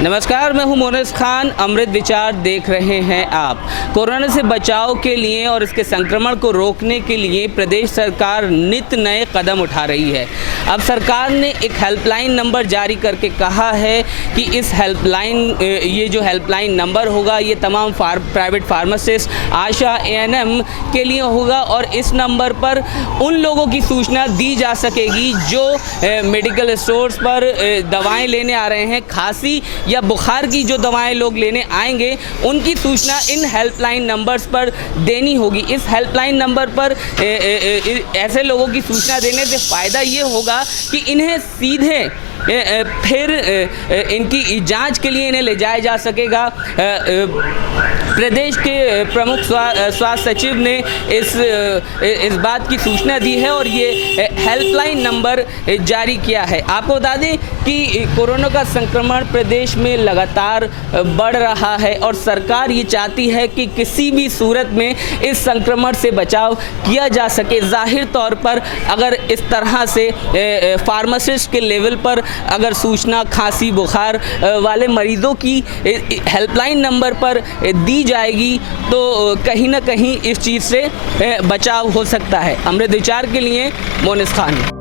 नमस्कार, मैं हूं मोनिस खान। अमृत विचार देख रहे हैं आप। कोरोना से बचाव के लिए और इसके संक्रमण को रोकने के लिए प्रदेश सरकार नित नए कदम उठा रही है। अब सरकार ने एक हेल्पलाइन नंबर जारी करके कहा है कि इस हेल्पलाइन ये जो हेल्पलाइन नंबर होगा ये तमाम प्राइवेट फार्मासिस्ट, आशा, एएनएम के लिए होगा और इस नंबर पर उन लोगों की सूचना दी जा सकेगी जो मेडिकल स्टोर्स पर दवाएं लेने आ रहे हैं। खांसी या बुखार की जो दवाएं लोग लेने आएंगे उनकी सूचना इन हेल्पलाइन नंबर्स पर देनी होगी। इस हेल्पलाइन नंबर पर ऐसे लोगों की सूचना देने से फ़ायदा ये होगा कि इन्हें सीधे फिर इनकी जांच के लिए इन्हें ले जाया जा सकेगा। प्रदेश के प्रमुख स्वास्थ्य सचिव ने इस बात की सूचना दी है और ये हेल्पलाइन नंबर जारी किया है। आपको बता दें कि कोरोना का संक्रमण प्रदेश में लगातार बढ़ रहा है और सरकार ये चाहती है कि किसी भी सूरत में इस संक्रमण से बचाव किया जा सके। जाहिर तौर पर अगर इस तरह से फार्मासिस्ट के लेवल पर अगर सूचना खांसी बुखार वाले मरीज़ों की हेल्पलाइन नंबर पर दी जाएगी तो कहीं ना कहीं इस चीज़ से बचाव हो सकता है। अमृत विचार के लिए मोनिस खान।